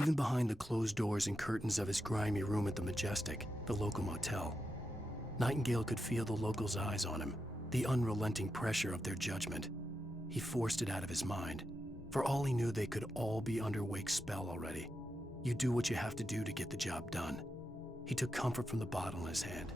even behind the closed doors and curtains of his grimy room at the Majestic, the local motel. Nightingale could feel the locals' eyes on him, the unrelenting pressure of their judgment. He forced it out of his mind. For all he knew, they could all be under Wake's spell already. You do what you have to do to get the job done. He took comfort from the bottle in his hand.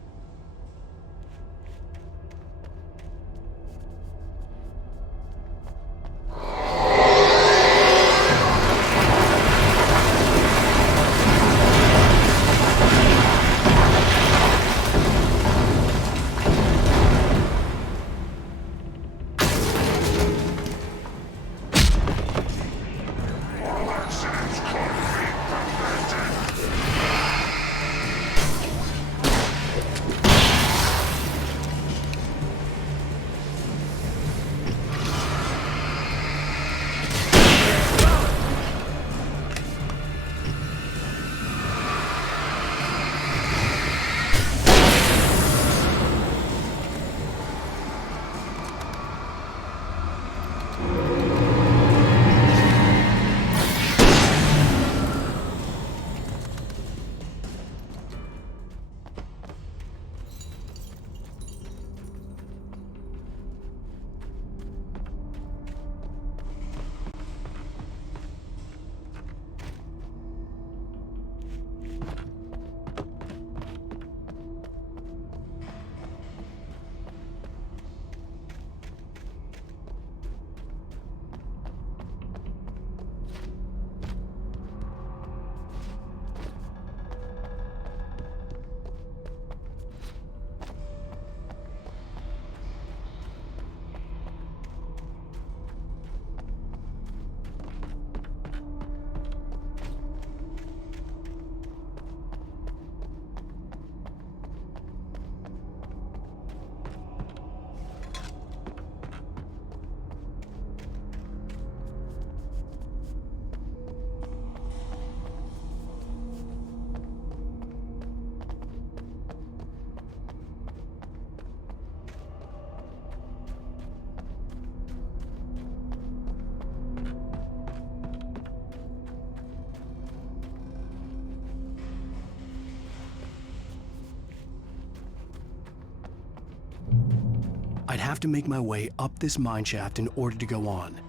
I'd have to make my way up this mine shaft in order to go on.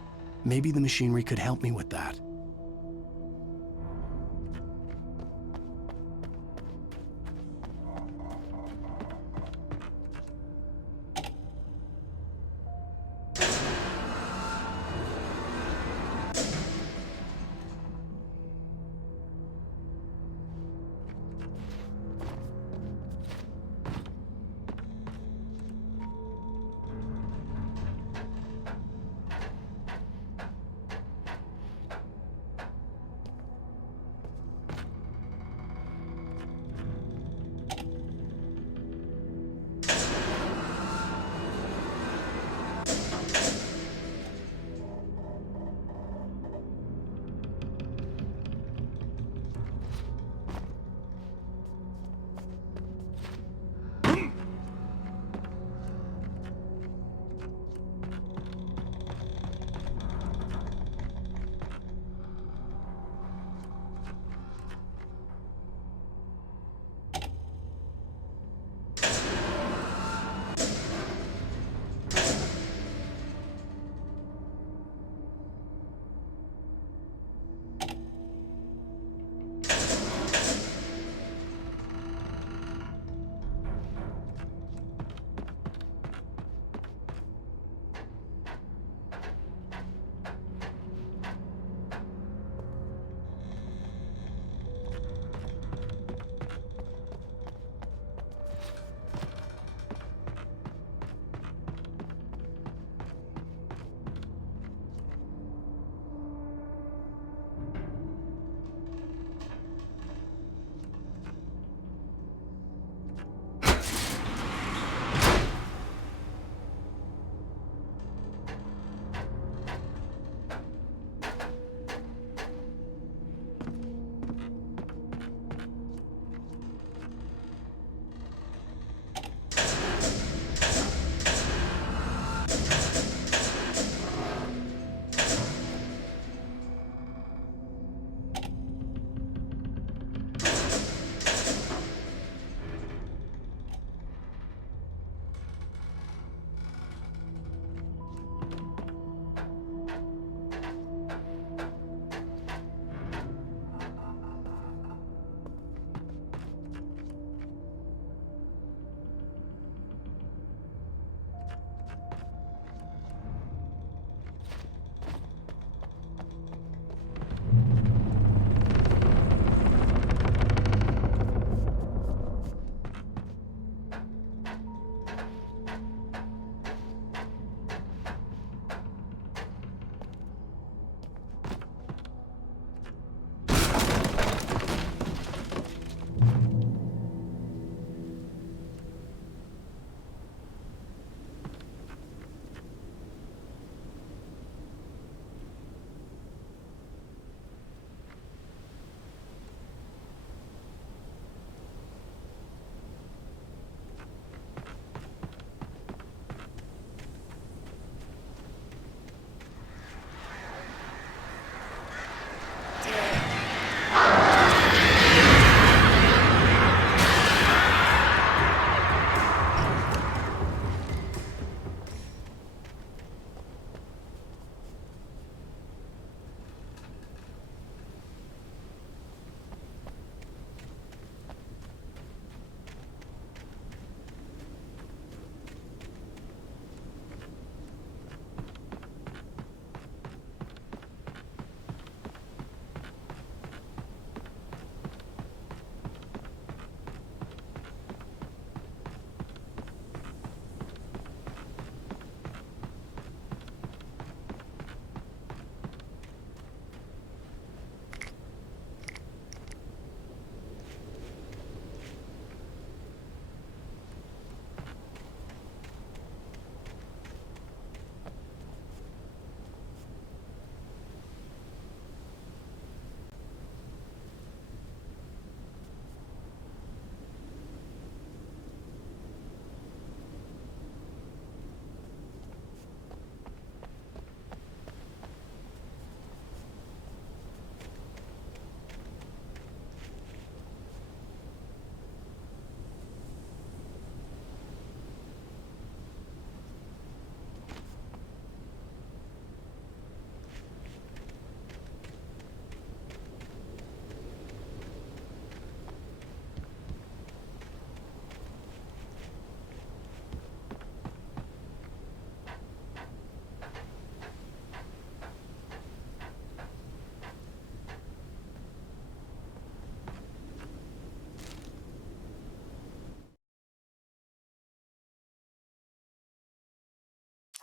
Maybe the machinery could help me with that.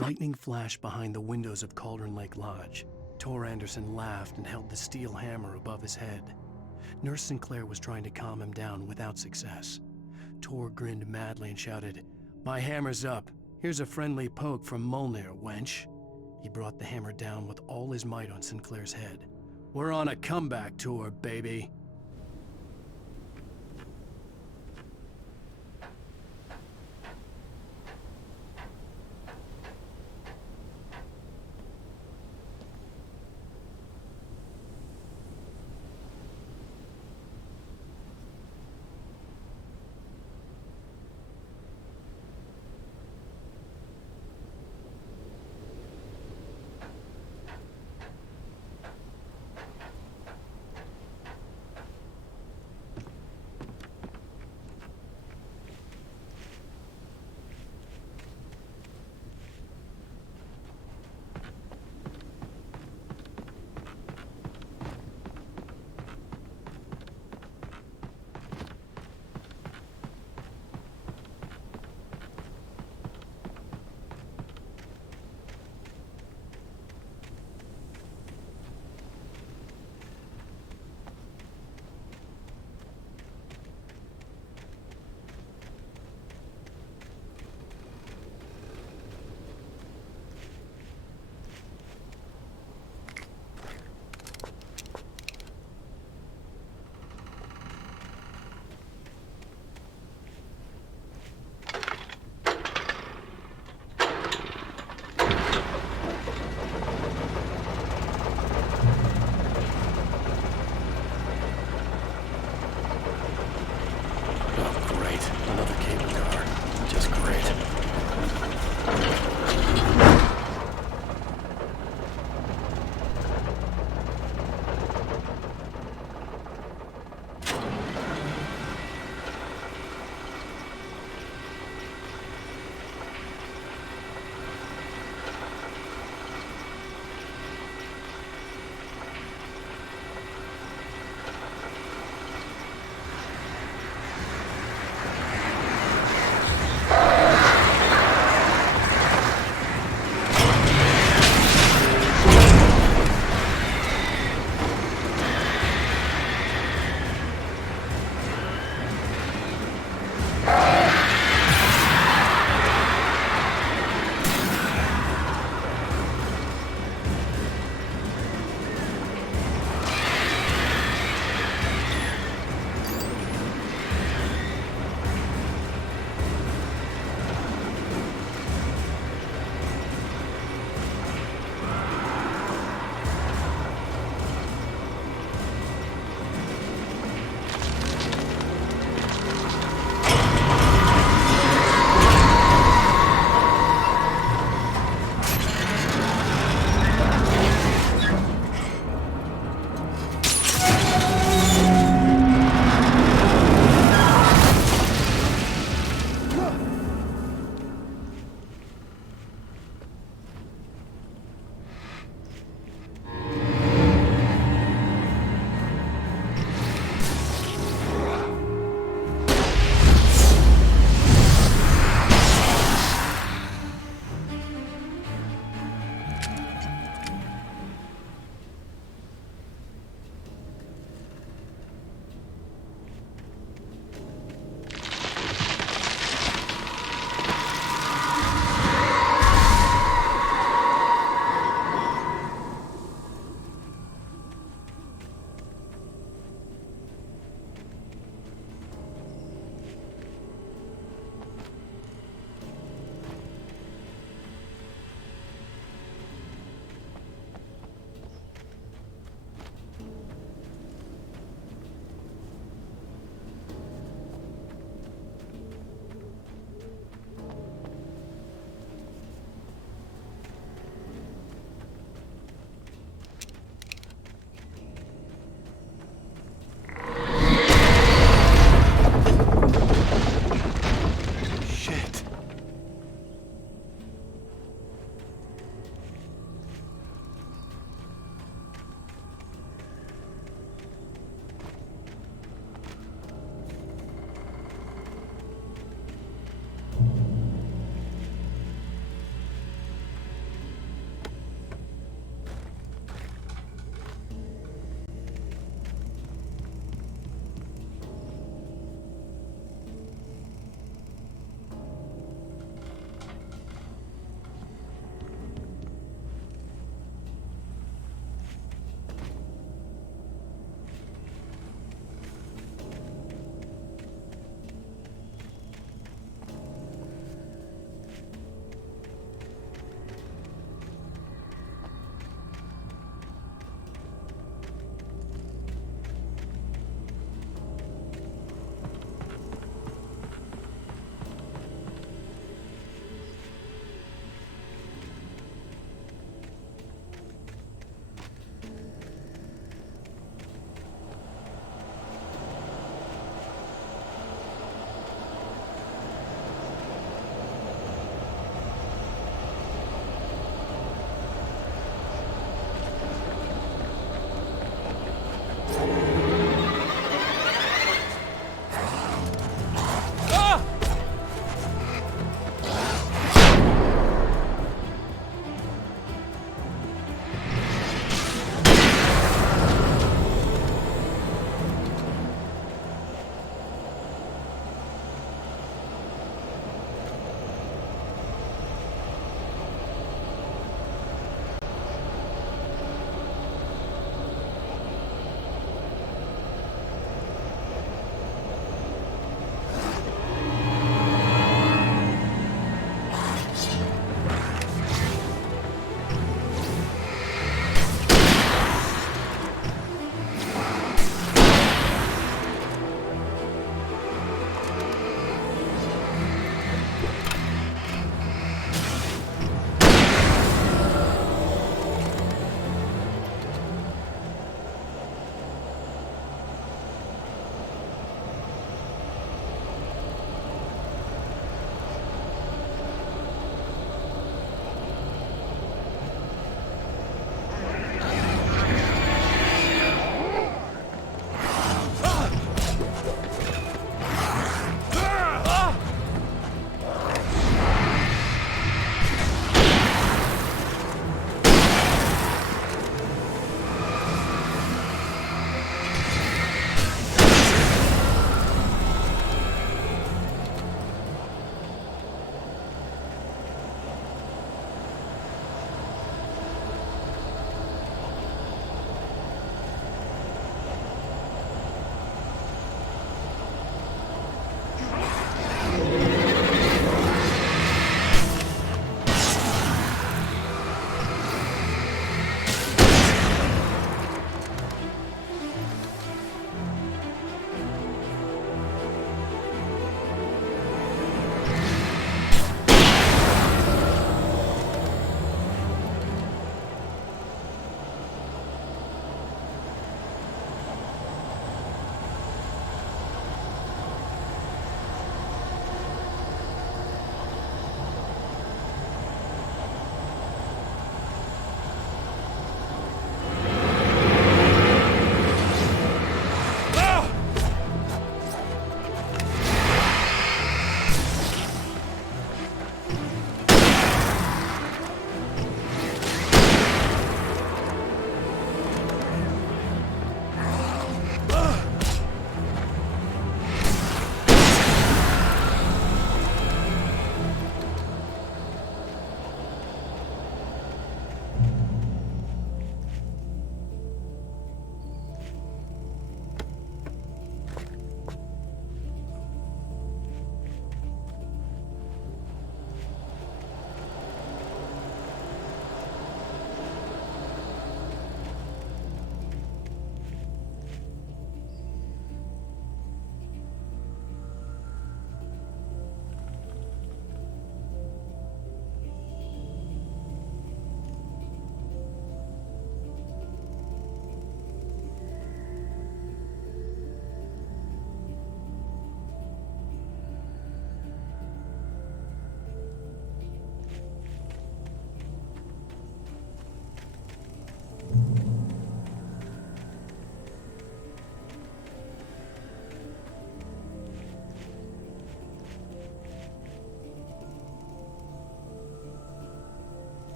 Lightning flashed behind the windows of Cauldron Lake Lodge. Tor Anderson laughed and held the steel hammer above his head. Nurse Sinclair was trying to calm him down without success. Tor grinned madly and shouted, "My hammer's up. Here's a friendly poke from Molnir, wench." He brought the hammer down with all his might on Sinclair's head. "We're on a comeback tour, baby."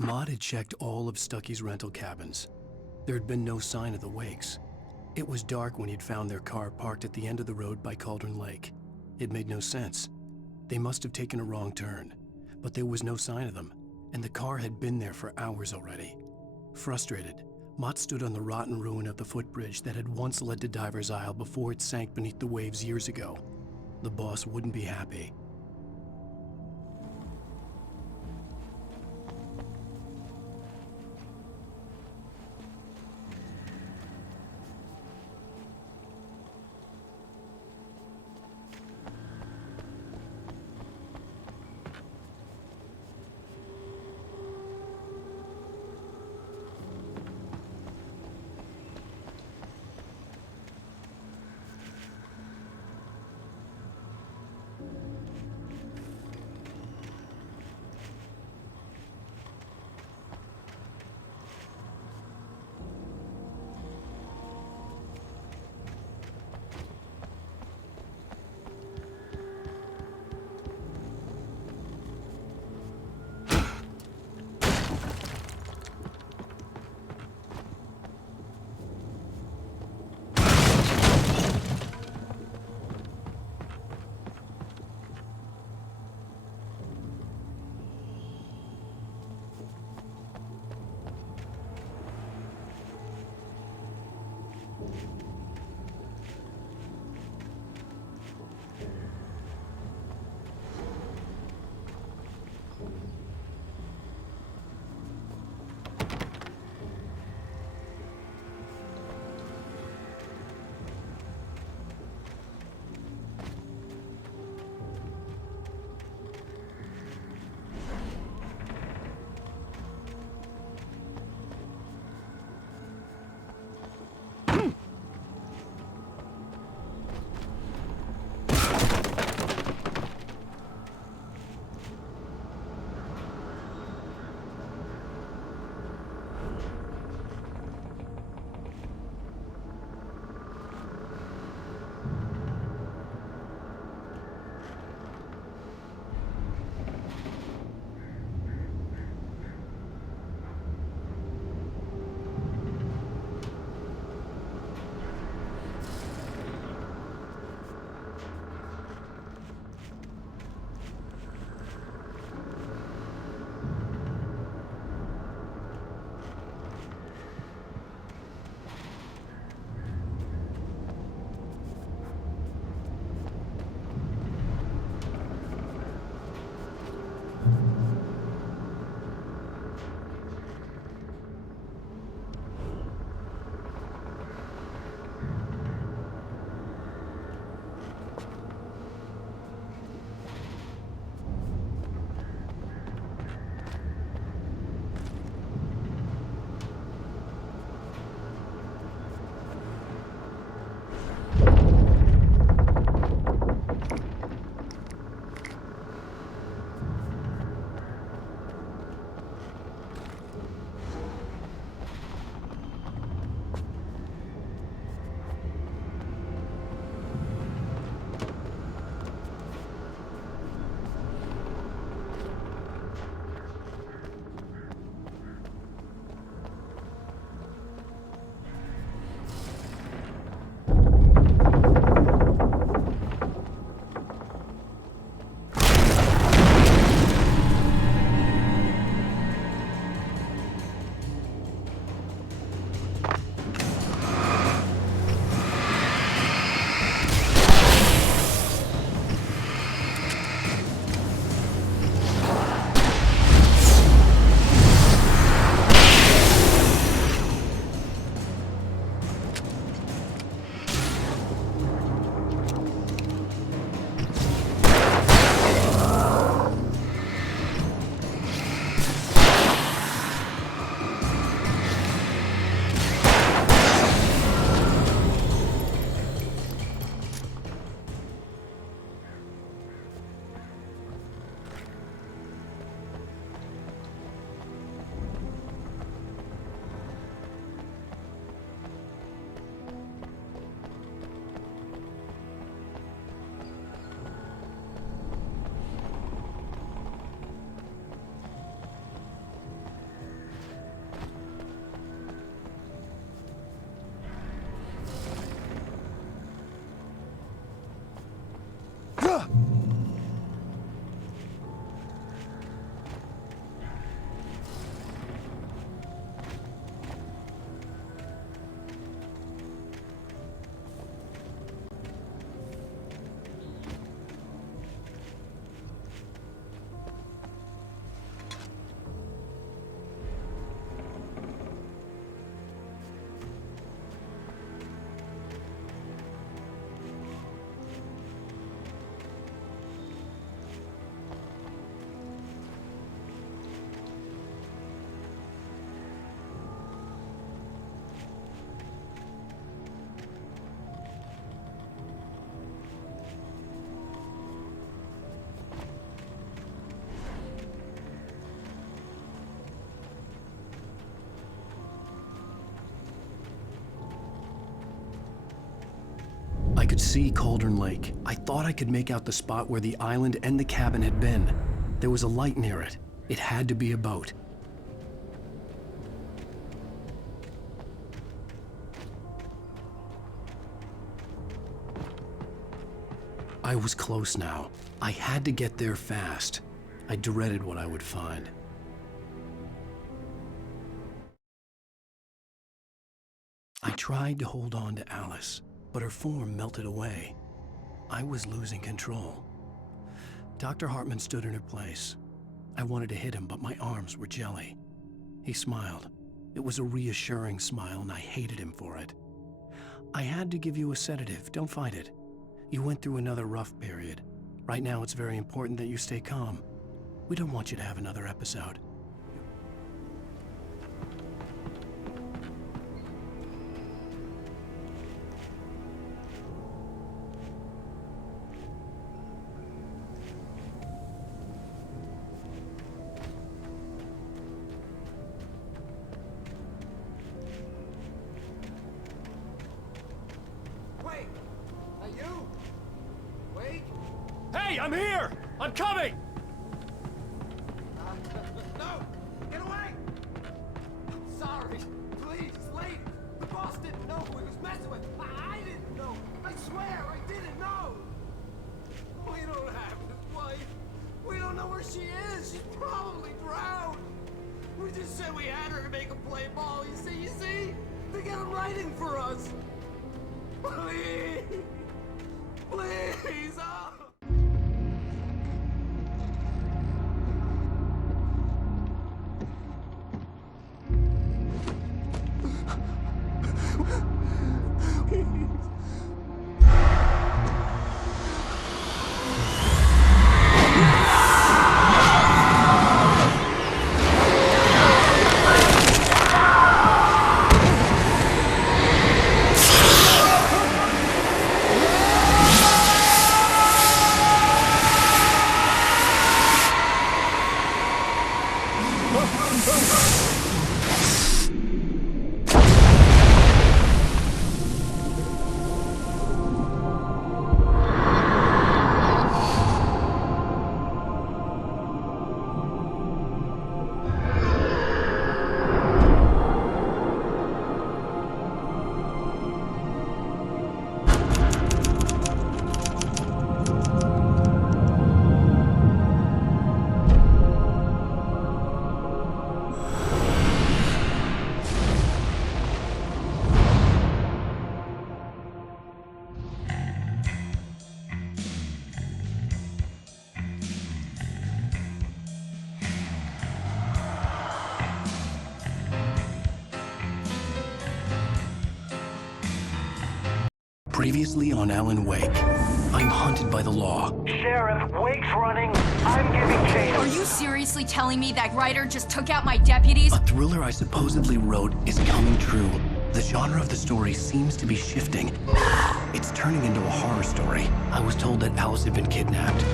Maud had checked all of Stucky's rental cabins. There had been no sign of the Wakes. It was dark when he'd found their car parked at the end of the road by Cauldron Lake. It made no sense. They must have taken a wrong turn, but there was no sign of them, and the car had been there for hours already. Frustrated, Mott stood on the rotten ruin of the footbridge that had once led to Diver's Isle before it sank beneath the waves years ago. The boss wouldn't be happy. could see Cauldron Lake. I thought I could make out the spot where the island and the cabin had been. There was a light near it. It had to be a boat. I was close now. I had to get there fast. I dreaded what I would find. I tried to hold on to Alice, but her form melted away. I was losing control. Dr. Hartman stood in her place. I wanted to hit him, but my arms were jelly. He smiled. It was a reassuring smile, and I hated him for it. I had to give you a sedative. Don't fight it. You went through another rough period. Right now, it's very important that you stay calm. We don't want you to have another episode. Hey, I'm here! I'm coming! No! Get away! I'm sorry. Please, it's late. The boss didn't know who he was messing with. I didn't know. I swear, I didn't know. We don't have his wife. We don't know where she is. She's probably drowned. We just said we had her to make a play ball. You see? To get him writing for us. Please! Please! Oh. Previously on Alan Wake, I'm hunted by the law. Sheriff, Wake's running. I'm giving chase. Are you seriously telling me that writer just took out my deputies? A thriller I supposedly wrote is coming true. The genre of the story seems to be shifting. It's turning into a horror story. I was told that Alice had been kidnapped,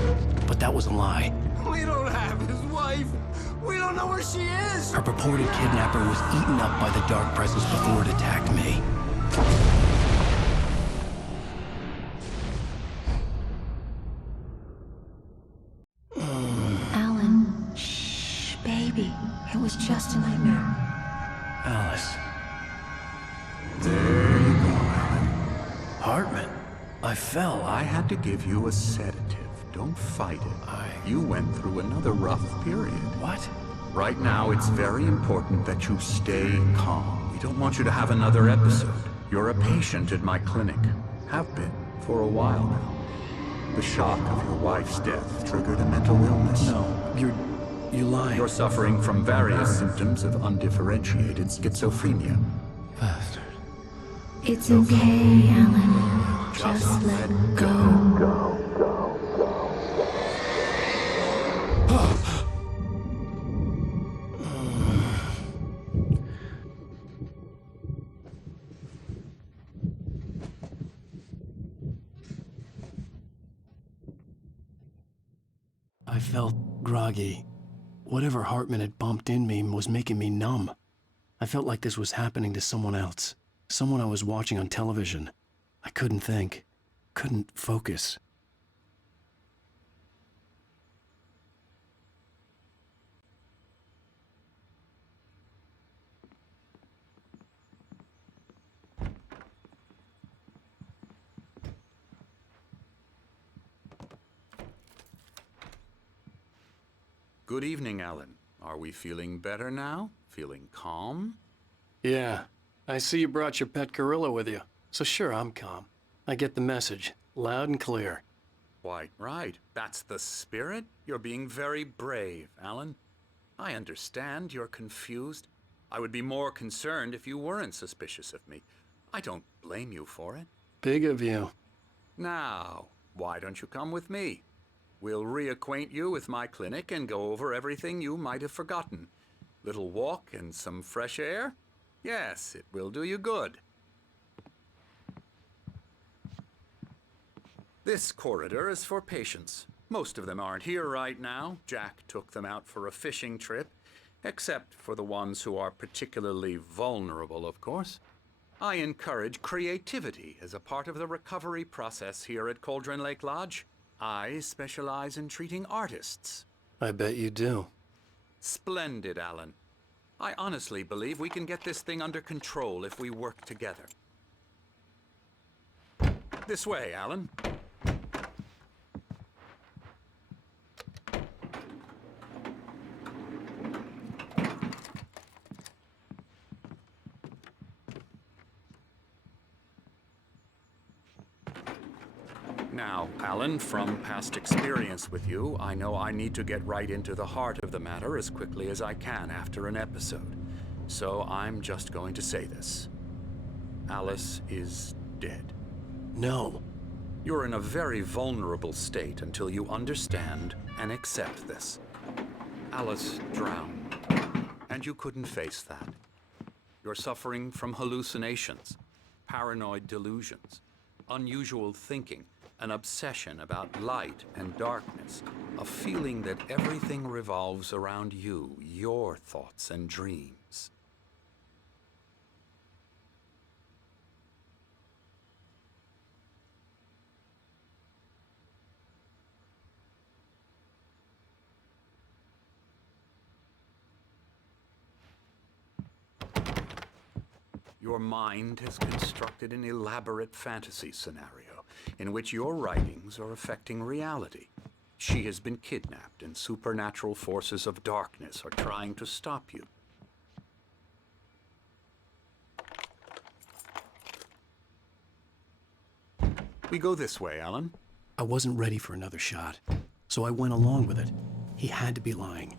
but that was a lie. We don't have his wife. We don't know where she is. Her purported kidnapper was eaten up by the dark presence before it attacked me. Alan, shh, baby. It was just a nightmare. Alice. There you go, Alan. Hartman. I fell. I had to give you a sedative. Don't fight it. You went through another rough period. What? Right now, it's very important that you stay calm. We don't want you to have another episode. You're a patient at my clinic. Have been for a while now. The shock of your wife's death triggered a mental illness. No, you lied. You're suffering from various symptoms of undifferentiated schizophrenia. Bastard. It's okay, Alan. Just let go. I felt groggy. Whatever Hartman had bumped in me was making me numb. I felt like this was happening to someone else. Someone I was watching on television. I couldn't think. couldn't focus. Good evening, Alan. Are we feeling better now? Feeling calm? Yeah, I see you brought your pet gorilla with you. So sure, I'm calm. I get the message, loud and clear. Quite right. That's the spirit. You're being very brave, Alan. I understand you're confused. I would be more concerned if you weren't suspicious of me. I don't blame you for it. Big of you. Now, why don't you come with me? We'll reacquaint you with my clinic and go over everything you might have forgotten. Little walk and some fresh air? Yes, it will do you good. This corridor is for patients. Most of them aren't here right now. Jack took them out for a fishing trip, except for the ones who are particularly vulnerable, of course. I encourage creativity as a part of the recovery process here at Cauldron Lake Lodge. I specialize in treating artists. I bet you do. Splendid, Alan. I honestly believe we can get this thing under control if we work together. This way, Alan. Now, Alan, from past experience with you, I know I need to get right into the heart of the matter as quickly as I can after an episode. So I'm just going to say this. Alice is dead. No. You're in a very vulnerable state until you understand and accept this. Alice drowned, and you couldn't face that. You're suffering from hallucinations, paranoid delusions, unusual thinking, an obsession about light and darkness, a feeling that everything revolves around you, your thoughts and dreams. Your mind has constructed an elaborate fantasy scenario in which your writings are affecting reality. She has been kidnapped and supernatural forces of darkness are trying to stop you. We go this way, Alan. I wasn't ready for another shot, so I went along with it. He had to be lying.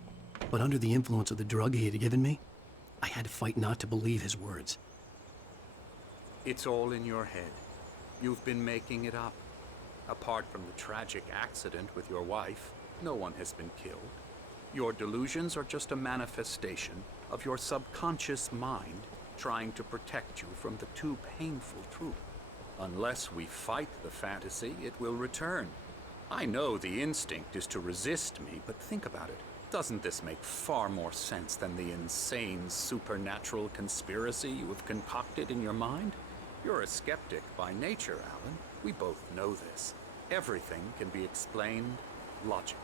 But under the influence of the drug he had given me, I had to fight not to believe his words. It's all in your head. You've been making it up. Apart from the tragic accident with your wife, no one has been killed. Your delusions are just a manifestation of your subconscious mind trying to protect you from the too painful truth. Unless we fight the fantasy, it will return. I know the instinct is to resist me, but think about it. Doesn't this make far more sense than the insane supernatural conspiracy you have concocted in your mind? You're a skeptic by nature, Alan. We both know this. Everything can be explained logically.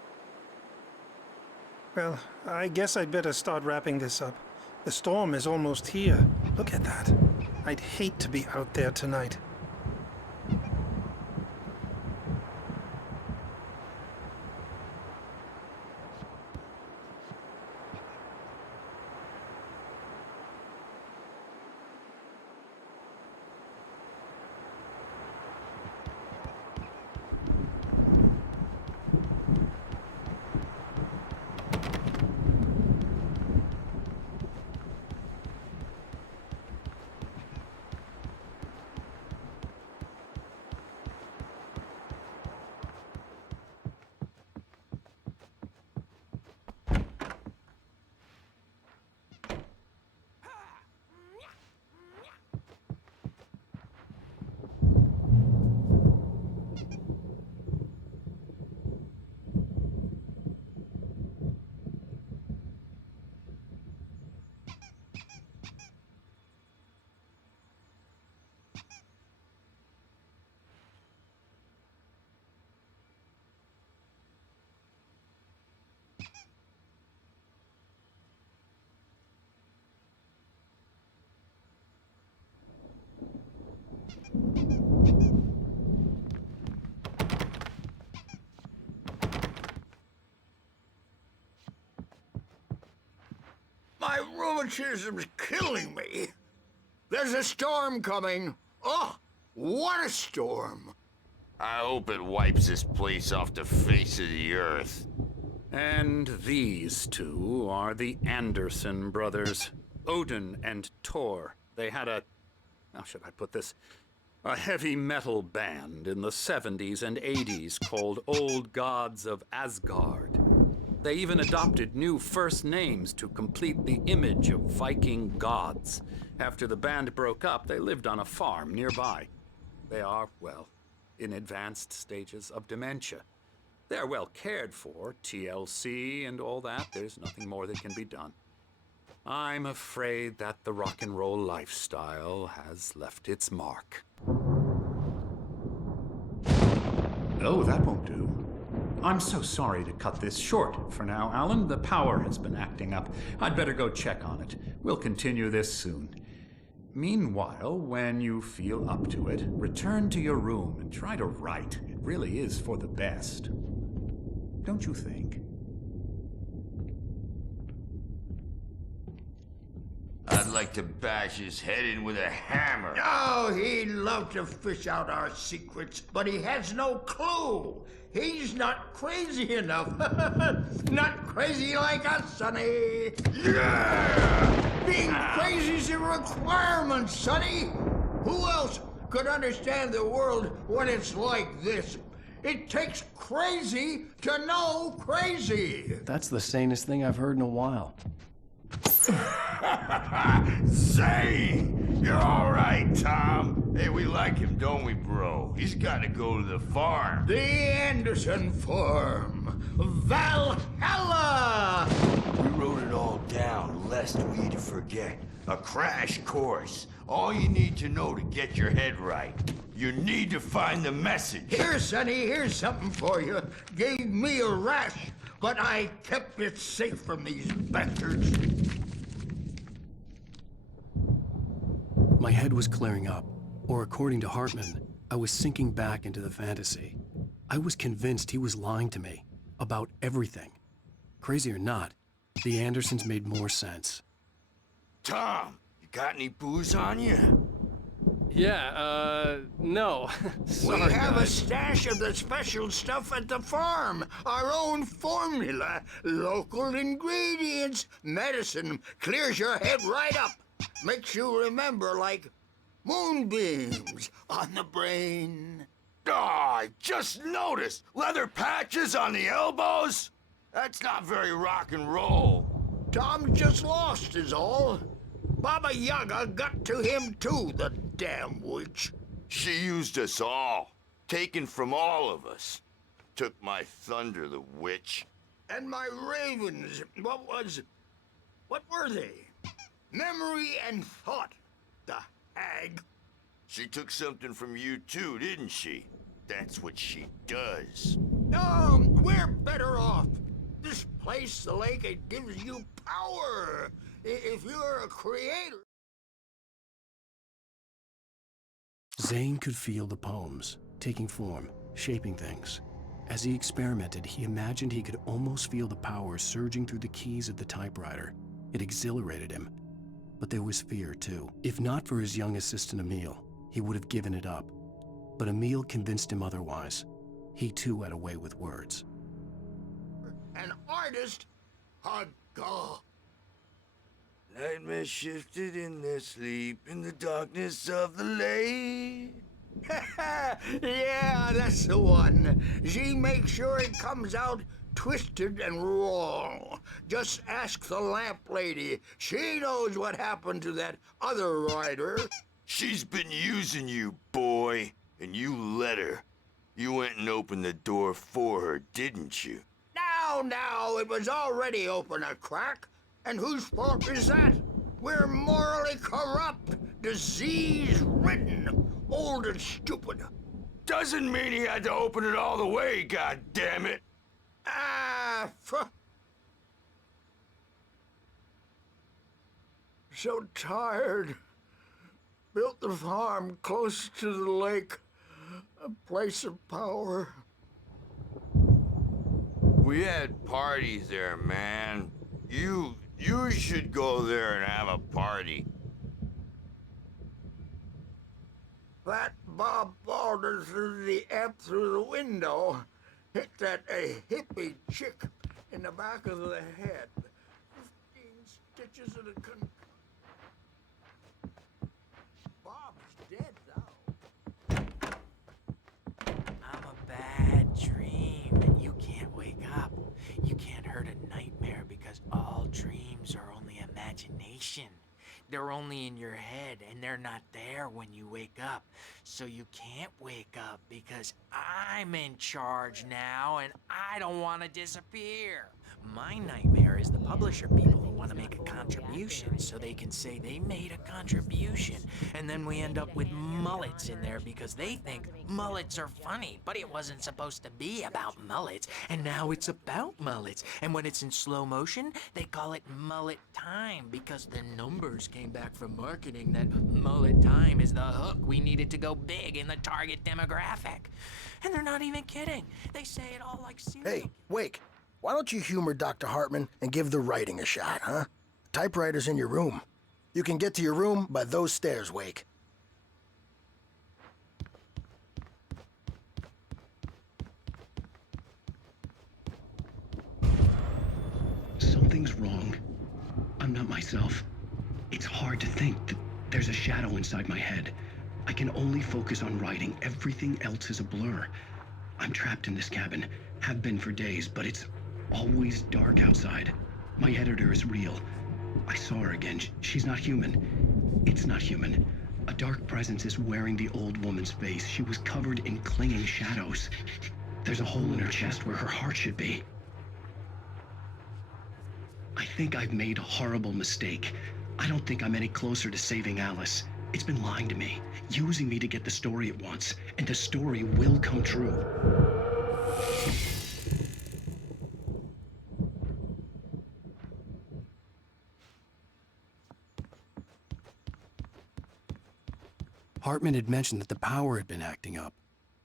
Well, I guess I'd better start wrapping this up. The storm is almost here. Look at that. I'd hate to be out there tonight. My rheumatism's killing me. There's a storm coming. Oh, what a storm. I hope it wipes this place off the face of the earth. And these two are the Anderson brothers, Odin and Thor. They had how should I put this? A heavy metal band in the 70s and 80s called Old Gods of Asgard. They even adopted new first names to complete the image of Viking gods. After the band broke up, they lived on a farm nearby. They are, well, in advanced stages of dementia. They're well cared for, TLC and all that. There's nothing more that can be done. I'm afraid that the rock and roll lifestyle has left its mark. Oh, that won't do. I'm so sorry to cut this short for now, Alan. The power has been acting up. I'd better go check on it. We'll continue this soon. Meanwhile, when you feel up to it, return to your room and try to write. It really is for the best. Don't you think? I'd like to bash his head in with a hammer. Oh, he'd love to fish out our secrets, but he has no clue. He's not crazy enough. Not crazy like us, Sonny. Yeah! Being crazy's a requirement, Sonny. Who else could understand the world when it's like this? It takes crazy to know crazy. That's the sanest thing I've heard in a while. Zane! You're all right, Tom. Hey, we like him, don't we, bro? He's got to go to the farm. The Anderson farm. Valhalla! We wrote it all down, lest we'd forget. A crash course. All you need to know to get your head right. You need to find the message. Here, Sonny, here's something for you. Gave me a rash, but I kept it safe from these bastards. My head was clearing up, or according to Hartman, I was sinking back into the fantasy. I was convinced he was lying to me about everything. Crazy or not, the Andersons made more sense. Tom, you got any booze on you? Yeah, no. Sorry, We have a guys. stash of the special stuff at the farm. Our own formula. Local ingredients. Medicine clears your head right up. Makes you remember like moonbeams on the brain. Oh, I just noticed. Leather patches on the elbows? That's not very rock and roll. Tom just lost is all. Baba Yaga got to him too, the damn witch. She used us all. Taken from all of us. Took my thunder, the witch. And my ravens, what were they? Memory and thought, the hag. She took something from you too, didn't she? That's what she does. We're better off. This place, the lake, it gives you power. If you're a creator. Zane could feel the poems, taking form, shaping things. As he experimented, he imagined he could almost feel the power surging through the keys of the typewriter. It exhilarated him. But there was fear, too. If not for his young assistant Emil, he would have given it up. But Emil convinced him otherwise. He, too, had a way with words. An artist? God. Nightmare shifted in their sleep in the darkness of the lake. Yeah, that's the one. She makes sure it comes out twisted and wrong. Just ask the lamp lady. She knows what happened to that other writer. She's been using you, boy, and you let her. You went and opened the door for her, didn't you? Now, it was already open a crack. And whose fault is that? We're morally corrupt, disease-ridden, old and stupid. Doesn't mean he had to open it all the way, goddammit. So tired. Built the farm close to the lake, a place of power. We had parties there, man. You should go there and have a party. That Bob Balder threw the amp through the window, hit that hippie chick in the back of the head. 15 stitches and a Bob's dead now. I'm a bad dream, and you can't wake up. You can't hurt a nightmare because all dreams are only imagination. They're only in your head, and they're not there when you wake up. So you can't wake up because I'm in charge now, and I don't want to disappear. My nightmare is the publisher people who want to make a contribution so they can say they made a contribution. And then we end up with mullets in there because they think mullets are funny, but it wasn't supposed to be about mullets, and now it's about mullets. And when it's in slow motion, they call it mullet time because the numbers came back from marketing that mullet time is the hook we needed to go big in the target demographic. And they're not even kidding. They say it all like cereal. Hey, Wake, why don't you humor Dr. Hartman and give the writing a shot, huh? Typewriter's in your room. You can get to your room by those stairs, Wake. Something's wrong. I'm not myself. It's hard to think that there's a shadow inside my head. I can only focus on writing. Everything else is a blur. I'm trapped in this cabin. Have been for days, but it's always dark outside. My editor is real. I saw her again. She's not human. It's not human. A dark presence is wearing the old woman's face. She was covered in clinging shadows. There's a hole in her chest where her heart should be. I think I've made a horrible mistake. I don't think I'm any closer to saving Alice. It's been lying to me, using me to get the story it wants, and the story will come true. Hartman had mentioned that the power had been acting up.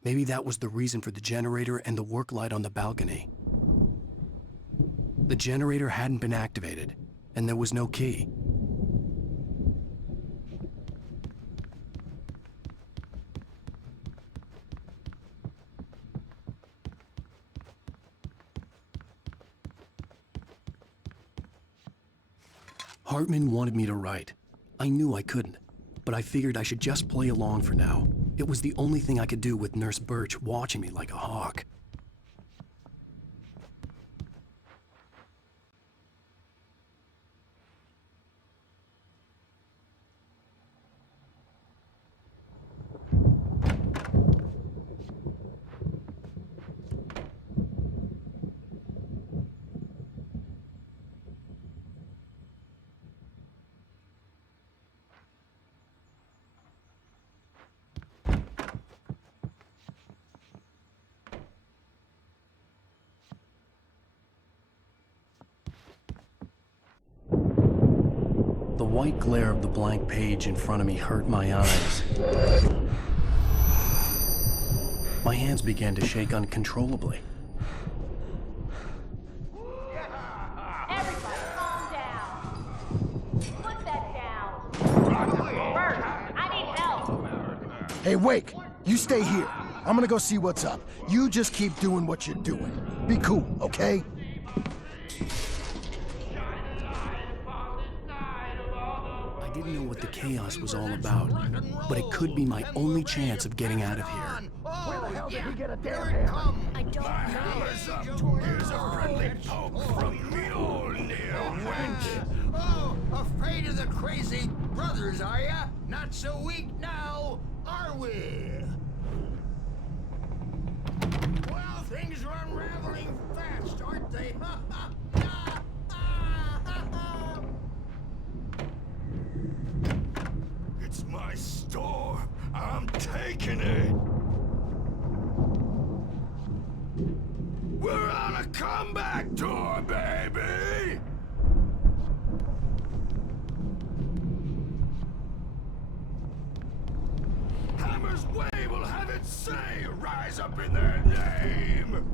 Maybe that was the reason for the generator and the work light on the balcony. The generator hadn't been activated, and there was no key. Hartman wanted me to write. I knew I couldn't, but I figured I should just play along for now. It was the only thing I could do with Nurse Birch watching me like a hawk. white glare of the blank page in front of me hurt my eyes. My hands began to shake uncontrollably. Everybody, calm down. Put that down. Bert, I need help. Hey, Wake, you stay here. I'm gonna go see what's up. You just keep doing what you're doing. Be cool, okay? I didn't know what the chaos was all about, but it could be my only chance of getting out of here. Where the hell did he get a damn Here it hammer? comes. I don't know. Here's a friendly poke from Mjolnir, wench. Oh, afraid of the crazy brothers, are ya? Not so weak now, are we? Well, things are unraveling fast, aren't they? It's my store. I'm taking it. We're on a comeback tour, baby! Hammer's Way will have its say rise up in their name!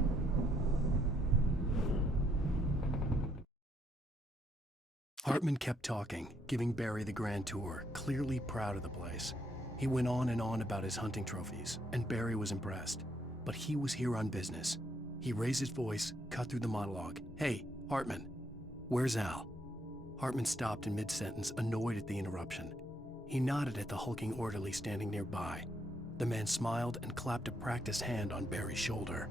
Hartman kept talking, giving Barry the grand tour, clearly proud of the place. He went on and on about his hunting trophies, and Barry was impressed. But he was here on business. He raised his voice, cut through the monologue. "Hey, Hartman, where's Al?" Hartman stopped in mid-sentence, annoyed at the interruption. He nodded at the hulking orderly standing nearby. The man smiled and clapped a practiced hand on Barry's shoulder.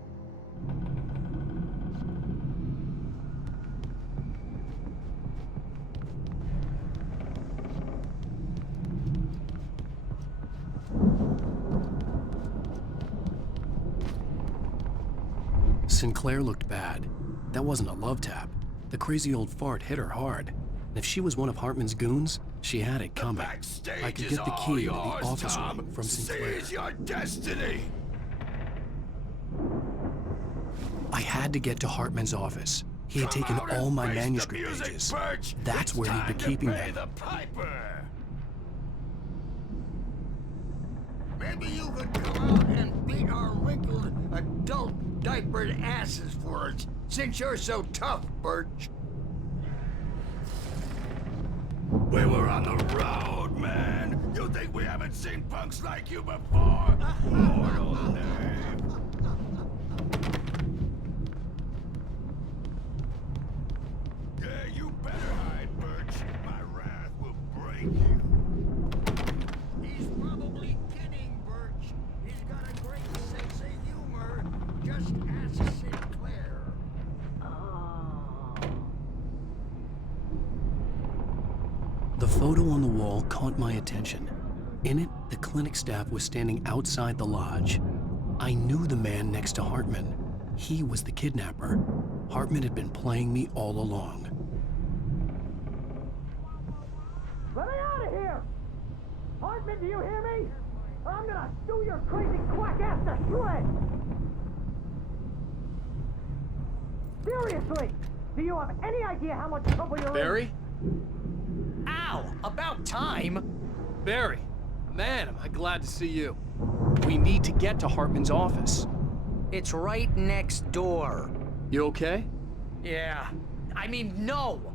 Sinclair looked bad. That wasn't a love tap. The crazy old fart hit her hard. And if she was one of Hartman's goons, she had it coming. I could get the key to the office room from Sinclair. Seize your destiny! I had to get to Hartman's office. He had taken all my manuscript pages. That's where he'd been keeping them. The piper. Maybe you could come out and beat our wrinkled adult diapered asses for us, since you're so tough, Birch. We were on the road, man! You think we haven't seen punks like you before? Mortal name! Yeah, you better hide, Birch. My wrath will break you. He's probably kidding, Birch. He's got a great sense of humor. Just ask Sinclair. The photo on the wall caught my attention. In it, the clinic staff was standing outside the lodge. I knew the man next to Hartman. He was the kidnapper. Hartman had been playing me all along. Let me out of here! Hartman, do you hear me? Or I'm gonna stew your crazy quack ass to shreds! Seriously! Do you have any idea how much trouble you're in? Barry? Ow! About time! Barry, man, am I glad to see you. We need to get to Hartman's office. It's right next door. You okay? Yeah. I mean, no!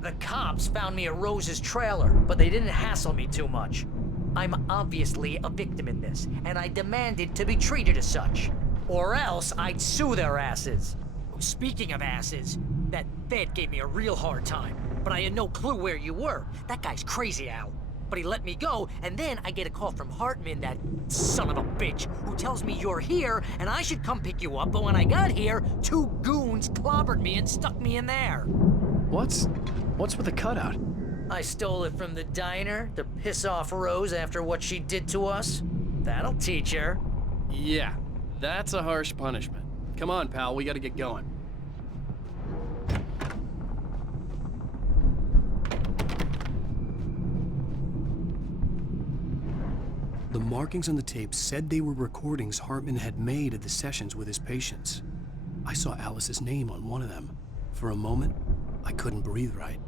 The cops found me at Rose's trailer, but they didn't hassle me too much. I'm obviously a victim in this, and I demanded to be treated as such. Or else I'd sue their asses. Speaking of asses, that Fed gave me a real hard time, but I had no clue where you were. That guy's crazy, Al. But he let me go, and then I get a call from Hartman, that son of a bitch, who tells me you're here, and I should come pick you up, but when I got here, 2 goons clobbered me and stuck me in there. What's with the cutout? I stole it from the diner to piss off Rose after what she did to us. That'll teach her. Yeah, that's a harsh punishment. Come on, pal, we gotta get going. The markings on the tape said they were recordings Hartman had made of the sessions with his patients. I saw Alice's name on one of them. For a moment, I couldn't breathe right.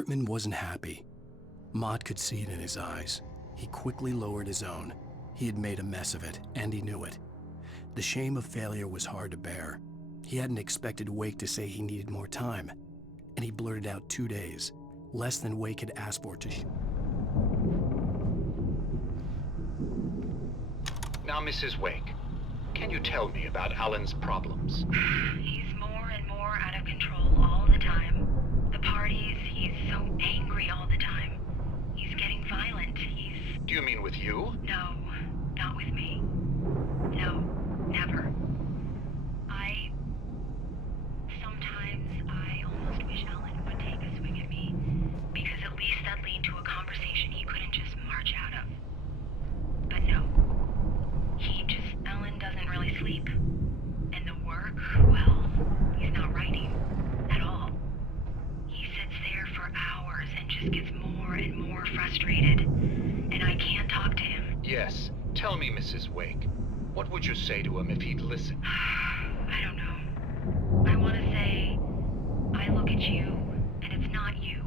Hartman wasn't happy. Mott could see it in his eyes. He quickly lowered his own. He had made a mess of it, and he knew it. The shame of failure was hard to bear. He hadn't expected Wake to say he needed more time, and he blurted out 2 days, less than Wake had asked for to Now, Mrs. Wake, can you tell me about Alan's problems? He's more and more out of control all the time. The parties, he's so angry all the time. He's getting violent. Do you mean with you? No, not with me. No, never. Sometimes I almost wish Alan would take a swing at me, because at least that'd lead to a conversation he couldn't just march out of. But no. Alan doesn't really sleep. And the work, well, he's not writing at all. He sits there for hours and just gets more and more frustrated. And I can't talk to him. Yes. Tell me, Mrs. Wake. What would you say to him if he'd listen? I don't know. I want to say, I look at you, and it's not you.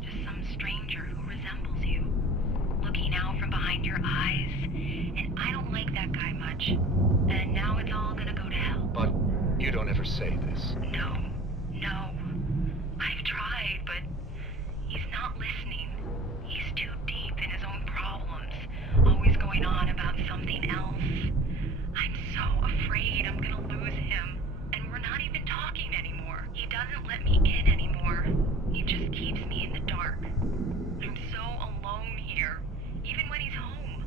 Just some stranger who resembles you. Looking out from behind your eyes, and I don't like that guy much. And now it's all gonna go to hell. But you don't ever say this. No. I've tried, but he's not listening. He's too deep in his own problems, always going on about something else. I'm so afraid I'm gonna lose him, and we're not even talking anymore. He doesn't let me in anymore. He just keeps me in the dark. I'm so alone here, even when he's home.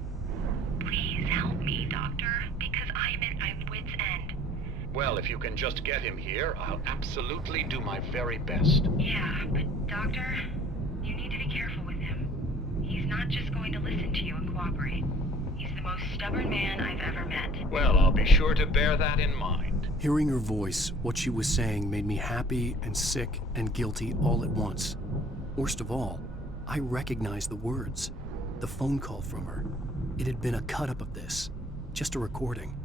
Please help me, Doctor, because I'm at my wit's end. Well, if you can just get him here, I'll absolutely do my very best. Yeah, but Doctor, you need to be careful with him. He's not just going to listen to you and cooperate. He's the most stubborn man I've ever met. Well, I'll be sure to bear that in mind. Hearing her voice, what she was saying made me happy and sick and guilty all at once. Worst of all, I recognized the words. The phone call from her. It had been a cut-up of this. Just a recording.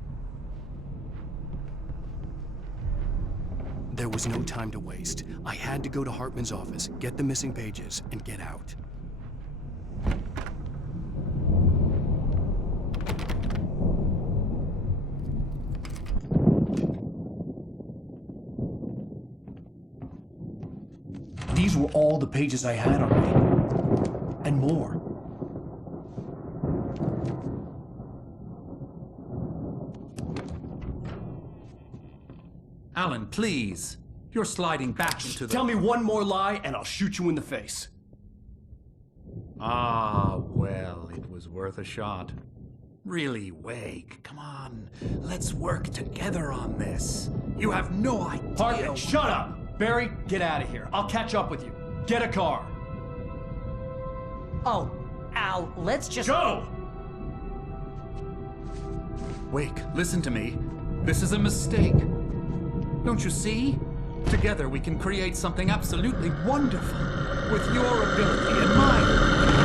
There was no time to waste. I had to go to Hartman's office, get the missing pages, and get out. These were all the pages I had on me. And more. Alan, please. You're sliding back into the... Tell me one more lie and I'll shoot you in the face. Ah, well, it was worth a shot. Really, Wake, come on. Let's work together on this. You have no idea... Hartman, shut up! Barry, get out of here. I'll catch up with you. Get a car. Oh, Al, let's just... Go! Wake, listen to me. This is a mistake. Don't you see? Together we can create something absolutely wonderful. With your ability and mine.